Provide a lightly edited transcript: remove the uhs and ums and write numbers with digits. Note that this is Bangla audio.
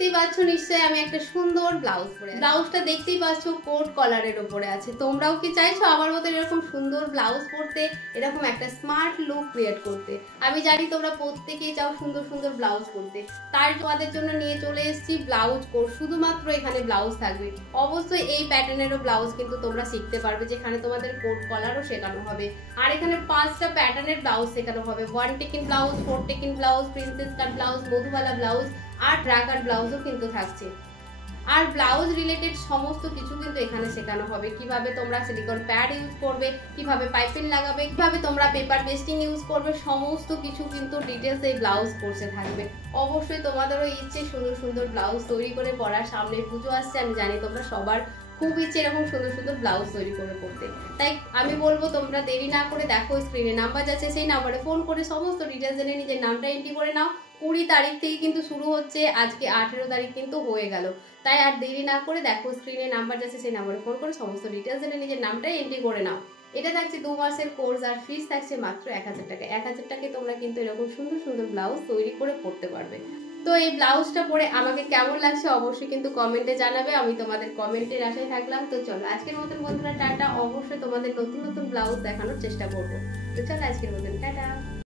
দেখতেই পাচ্ছ নিশ্চয়ই আমি একটা সুন্দর ব্লাউজ পরে আছি। ব্লাউজটা দেখতেই পাচ্ছ কোট কলারের উপরে আছে। তোমরাও কি চাইছো আমার মতো এরকম সুন্দর ব্লাউজ পরতে, এরকম একটা স্মার্ট লুক ক্রিয়েট করতে? আমি জানি তোমরা প্রত্যেকেই চাও সুন্দর সুন্দর ব্লাউজ পরতে, তাই তোমাদের জন্য নিয়ে চলে এসেছি ব্লাউজ কোর্স। শুধুমাত্র এখানে ব্লাউজ থাকবে, অবশ্যই এই প্যাটার্নেরও ব্লাউজ কিন্তু তোমরা শিখতে পারবে, যেখানে তোমাদের কোট কলারও শেখানো হবে। আর এখানে 5টা প্যাটার্নের ব্লাউজ শেখানো হবে, 1 tucking blouse, 4 tucking blouse, princess cut blouse, Madhubala blouse আর ড্রাকার ব্লাউজও কিন্তু থাকছে। আর ব্লাউজ রিলেটেড সমস্ত কিছু কিন্তু এখানে শেখানো হবে, কিভাবে তোমরা সিলিকন প্যাড ইউজ করবে, কিভাবে পাইপিং লাগাবে, কিভাবে তোমরা পেপার পেস্টিং ইউজ করবে, সমস্ত কিছু কিন্তু ডিটেলস এই ব্লাউজ কোর্সে থাকবে। অবশ্যই তোমাদেরও ইচ্ছে সুন্দর সুন্দর ব্লাউজ তৈরি করে পরার। সামনে পুজো আসছে, আমি জানি তোমরা সবার খুব ইচ্ছে এরকম সুন্দর সুন্দর ব্লাউজ তৈরি করে পড়তে। তাই আমি বলবো তোমরা দেরি না করে দেখো স্ক্রিনে নাম্বার যাচ্ছে, সেই নাম্বারে ফোন করে সমস্ত ডিটেলস জেনে নিজের নামটা এন্ট্রি করে নাও। 20 তারিখ থেকে কিন্তু শুরু হচ্ছে, আজকে 18 তারিখ কিন্তু হয়ে গেল। তাই আর দেরি না করে দেখো স্ক্রিনে নাম্বার যাচ্ছে, সেই নাম্বারে ফোন করে সমস্ত ডিটেলস জেনে নিজের নামটাই এন্ট্রি করে নাও। এটা থাকছে 2 মাসের কোর্স আর ফিস থাকছে মাত্র 1000 টাকা। 1000 টাকায় তোমরা কিন্তু এরকম সুন্দর সুন্দর ব্লাউজ তৈরি করে পড়তে পারবে। তো এই ব্লাউজটা পরে আমাকে কেমন লাগছে অবশ্যই কিন্তু কমেন্টে জানাবে, আমি তোমাদের কমেন্টের আশায় থাকলাম। তো চলো আজকের মতন বন্ধুরা টাটা, অবশ্যই তোমাদের নতুন নতুন ব্লাউজ দেখানোর চেষ্টা করবো। তো চলো আজকের মতন টাটা।